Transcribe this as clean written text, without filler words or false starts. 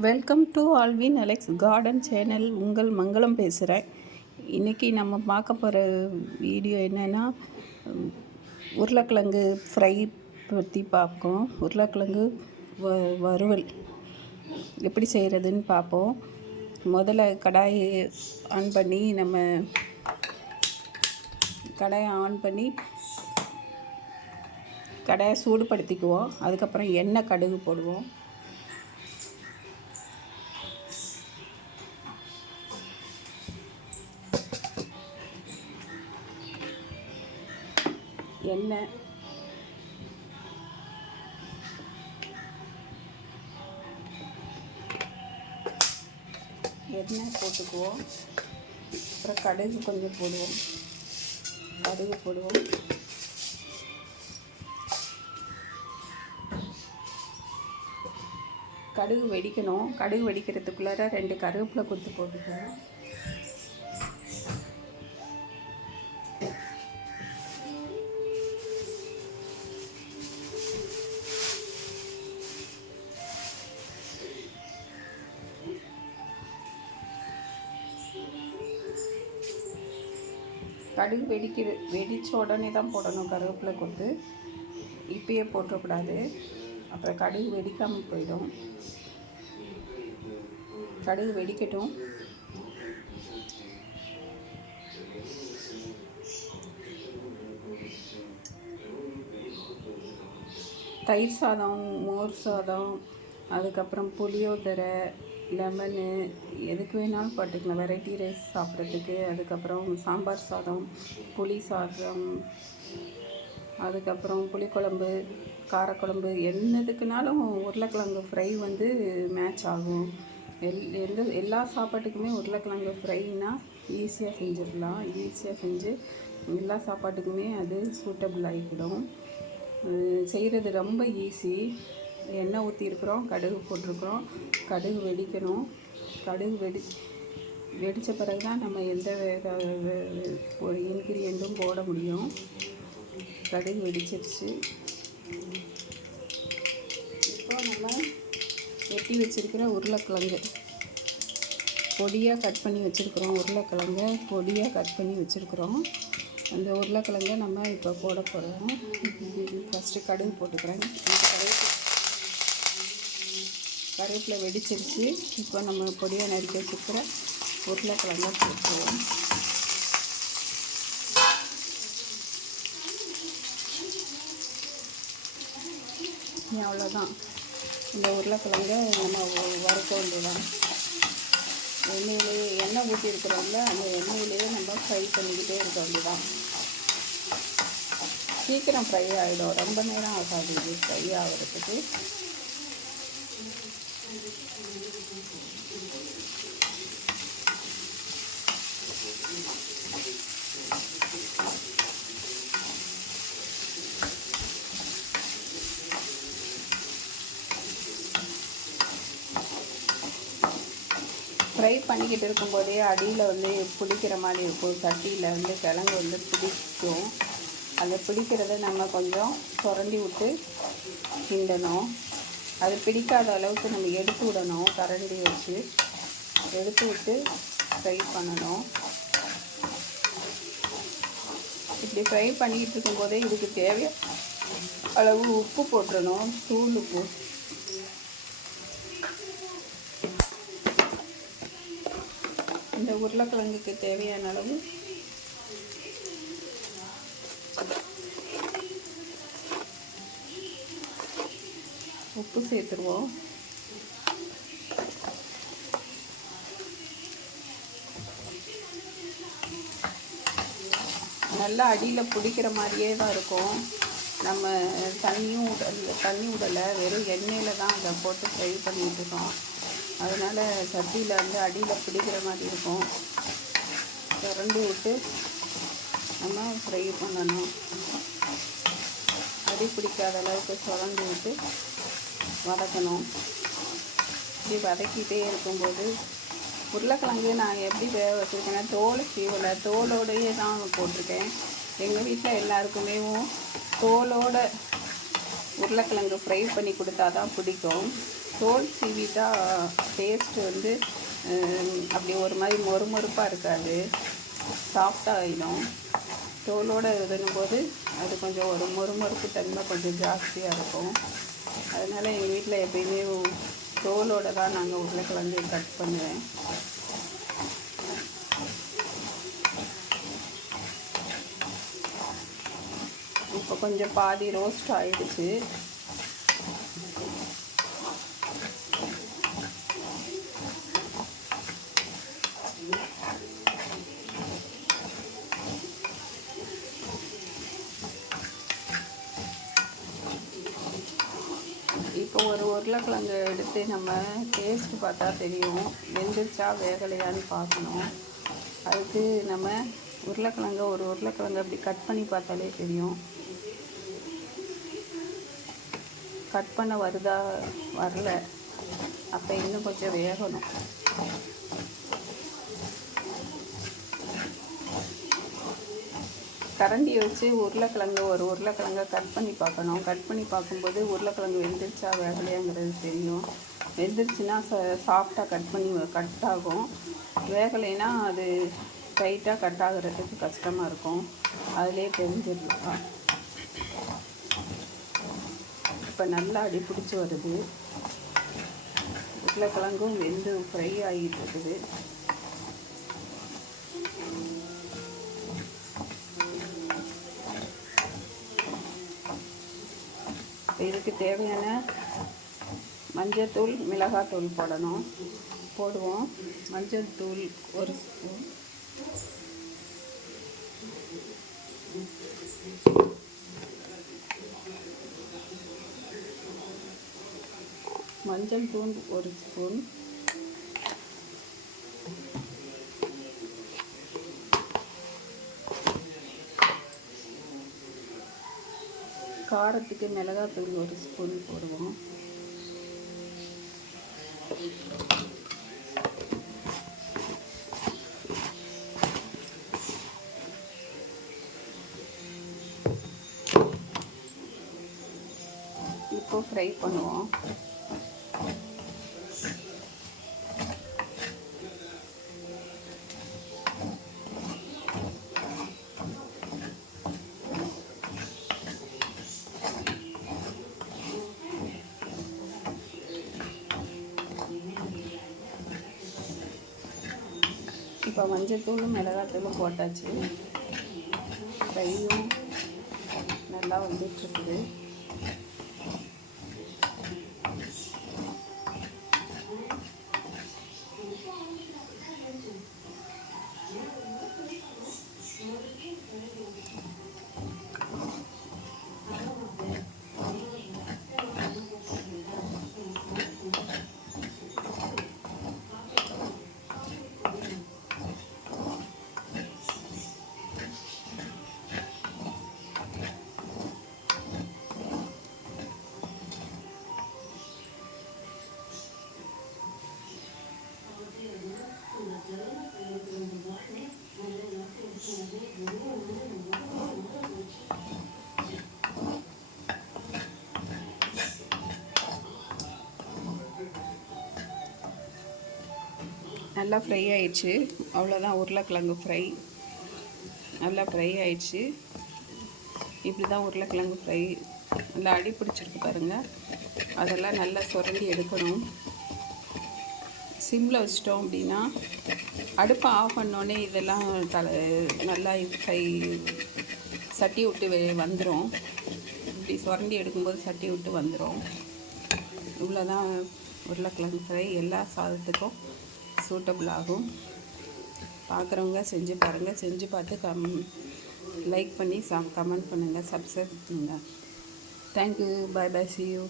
Welcome to Alvin Alex garden channel. உங்கள் மங்களம் பேசுகிறேன். இன்றைக்கி நம்ம பார்க்க போகிற வீடியோ என்னென்னா, உருளைக்கிழங்கு ஃப்ரை பற்றி பார்ப்போம். உருளைக்கிழங்கு வறுவல் எப்படி செய்கிறதுன்னு பார்ப்போம். முதல்ல கடாயை ஆன் பண்ணி கடாயை சூடுபடுத்திக்குவோம். அதுக்கப்புறம் எண்ணெய் கடுகு போடுவோம். எண்ணெய் போட்டுக்குவோம். அப்புறம் கடுகு கொஞ்சம் போடுவோம். கடுகு வெடிக்கணும். கடுகு வெடிக்கிறதுக்குள்ளார 2 கருவேப்பிலை கொத்து போட்டுக்குவோம். கடுகு வெடித்த உடனே தான் போடணும் கருவேப்பிலை கொத்து. இப்பயே போட்டக்கூடாது, அப்புறம் கடுகு வெடிக்காமல் போயிடும். கடுகு வெடிக்கட்டும். தயிர் சாதம், மோர் சாதம், அதுக்கப்புறம் புளியோதரை, லெமனு, எதுக்கு வேணாலும் போட்டுக்கலாம். வெரைட்டி ரைஸ் சாப்பிட்றதுக்கு. அதுக்கப்புறம் சாம்பார் சாதம், புளி சாதம், அதுக்கப்புறம் புளிக்குழம்பு, காரக்குழம்பு, என்னதுக்குனாலும் உருளைக்கிழங்கு ஃப்ரை மேட்ச் ஆகும். எல்லா சாப்பாட்டுக்குமே உருளைக்கிழங்கு ஃப்ரைனால் ஈஸியாக செஞ்சிடலாம். ஈஸியாக செஞ்சு எல்லா சாப்பாட்டுக்குமே அது சூட்டபிள் ஆகிடும். செய்கிறது ரொம்ப ஈஸி. எண்ணெய் ஊற்றிருக்கிறோம், கடுகு போட்டிருக்கிறோம். கடுகு வெடிக்கணும். கடுகு வெடித்த பிறகு தான் நம்ம எந்த இன்க்ரீடியண்ட்டும் போட முடியும். கடுகு வெடிச்சிருச்சு. இப்போ நம்ம வெட்டி வச்சுருக்கிற உருளைக்கிழங்கு பொடியாக கட் பண்ணி வச்சுருக்குறோம். அந்த உருளைக்கிழங்கை நம்ம இப்போ போட போகிறோம். ஃபஸ்ட்டு கடுகு போட்டுக்கிறேன். கருவேப்பிலை வெடிச்சிருச்சு. இப்போ நம்ம பொடியாக நறுக்கி வச்சுருக்கிற உருளைக்கிழங்கை போட்டுருவோம். அவ்வளோதான். இந்த உருளைக்கிழங்கை நம்ம வறுக்க வேண்டியதான். எண்ணெய் ஊற்றி இருக்கிறோம்ல, அந்த எண்ணெயிலேயே நம்ம ஃப்ரை பண்ணிக்கிட்டே இருக்க வேண்டியதான். சீக்கிரம் ஃப்ரை ஆகிடும். ரொம்ப நேரம் ஆகாது இது ஃப்ரை ஆகிறதுக்கு. ஃப்ரை பண்ணிக்கிட்டு இருக்கும்போதே அடியில் பிடிக்கிற மாதிரி இருக்கும். சட்டியில் கிழங்கு பிடிக்கும். அதை பிடிக்கிறத நம்ம கொஞ்சம் சுரண்டி விட்டு கிண்டணும். அது பிடிக்காத அளவுக்கு நம்ம எடுத்து விடணும். கரண்டி வச்சு எடுத்து விட்டு ஃப்ரை பண்ணணும். இப்படி ஃப்ரை பண்ணிக்கிட்டு இருக்கும்போதே இதுக்கு தேவையான அளவு உப்பு போட்டுடணும். தூள் உப்பு. இந்த உருளைக்கிழங்குக்கு தேவையான அளவு உப்பு சேர்த்துருவோம். நல்லா அடியில் பிடிக்கிற மாதிரியே தான் இருக்கும். நம்ம தண்ணி விடலை, வெறும் எண்ணெயில் தான் அதை போட்டு ஃப்ரை பண்ணிகிட்ருக்கோம். அதனால் சட்டியில் அடியில் பிடிக்கிற மாதிரி இருக்கும். திறந்து விட்டு நம்ம ஃப்ரை பண்ணணும். அடி பிடிக்காத அளவுக்கு சுரண்டி விட்டு வதக்கணும். இப்படி வதக்கிட்டே இருக்கும்போது உருளைக்கிழங்கு நான் எப்படி வேக வச்சுருக்கேன்னா, தோலை சீவலை, தோலோடையே தான் போட்டிருக்கேன். எங்கள் வீட்டில் எல்லாருக்குமே தோலோட உருளைக்கிழங்கு ஃப்ரை பண்ணி கொடுத்தா தான் பிடிக்கும். தோல் சீவிட்டா டேஸ்ட்டு வந்து அப்படி ஒரு மாதிரி மொறுமொறுப்பாக இருக்காது, சாஃப்டாக ஆகிடும். தோலோடு இதுன்னும்போது அது கொஞ்சம் ஒரு மொறுமொறுப்பு தன்மை கொஞ்சம் ஜாஸ்தியாக இருக்கும். அதனால் எங்கள் வீட்டில் எப்பயுமே தோலோடு தான் நாங்கள் உருளைக்கிழங்கு கட் பண்ணுவேன். இப்போ கொஞ்சம் பாதி ரோஸ்ட் ஆகிடுச்சு. இப்போ ஒரு உருளைக்கிழங்கு எடுத்து நம்ம டேஸ்ட்டு பார்த்தா தெரியும், வெந்துருச்சா வேகலையான்னு பார்க்கணும். அதுக்கு நம்ம ஒரு உருளைக்கிழங்கு அப்படி கட் பண்ணி பார்த்தாலே தெரியும். கட் பண்ண வருதா, வரல, அப்போ இன்னும் கொஞ்சம் வேகணும். கரண்டியை வச்சு ஒரு உருளைக்கிழங்கை கட் பண்ணி பார்க்கணும். கட் பண்ணி பார்க்கும்போது உருளைக்கிழங்கு வெந்துருச்சா வேகலையாங்கிறது தெரியும். வெந்துருச்சுன்னா சாஃப்டாக கட் ஆகும். வேகலைன்னா அது டைட்டாக கட் ஆகிறதுக்கு கஷ்டமாக இருக்கும். அதிலே தெரிஞ்சிடலாம். இப்போ நல்லா அடி பிடிச்சி வருது. உருளைக்கிழங்கும் வெந்து ஃப்ரை ஆகிட்டு இருக்குது. இதுக்கு தேவையான மஞ்சள்தூள், மிளகாத்தூள் போடுவோம். மஞ்சள் தூள் 1 ஸ்பூன், மஞ்சள் தூள் 1 ஸ்பூன், காரத்துக்கு மிளகாத்தூள் 1 ஸ்பூன் போடுவோம். இப்போ ஃப்ரை பண்ணுவோம். இப்போ மஞ்சள்தூளும் மிளகாத்தூளும் போட்டாச்சு. ஃப்ரையும் நல்லா வந்துட்டுருக்குது. நல்லா ஃப்ரை ஆயிடுச்சு. அவ்வளோதான், உருளைக்கிழங்கு ஃப்ரை நல்லா ஃப்ரை ஆயிடுச்சு. இப்படி தான் உருளைக்கிழங்கு ஃப்ரை. நல்லா அடி பிடிச்சிருக்கு பாருங்கள். அதெல்லாம் நல்லா சுரண்டி எடுக்கணும். சிம்மில் வச்சிட்டோம் அப்படின்னா அடுப்பை ஆஃப் பண்ணோடனே இதெல்லாம் நல்லா ஃப்ரை சட்டி விட்டு வந்துடும். இப்படி சுரண்டி எடுக்கும்போது சட்டி விட்டு வந்துடும். இவ்வளோதான் உருளைக்கிழங்கு ஃப்ரை. எல்லா சாதத்துக்கும் சூட்டபிள் ஆகும். பார்க்குறவங்க செஞ்சு பாருங்கள். செஞ்சு பார்த்து லைக் பண்ணி கமெண்ட் பண்ணுங்கள், சப்ஸ்கிரைப் பண்ணுங்கள். Thank you. Bye bye. see you.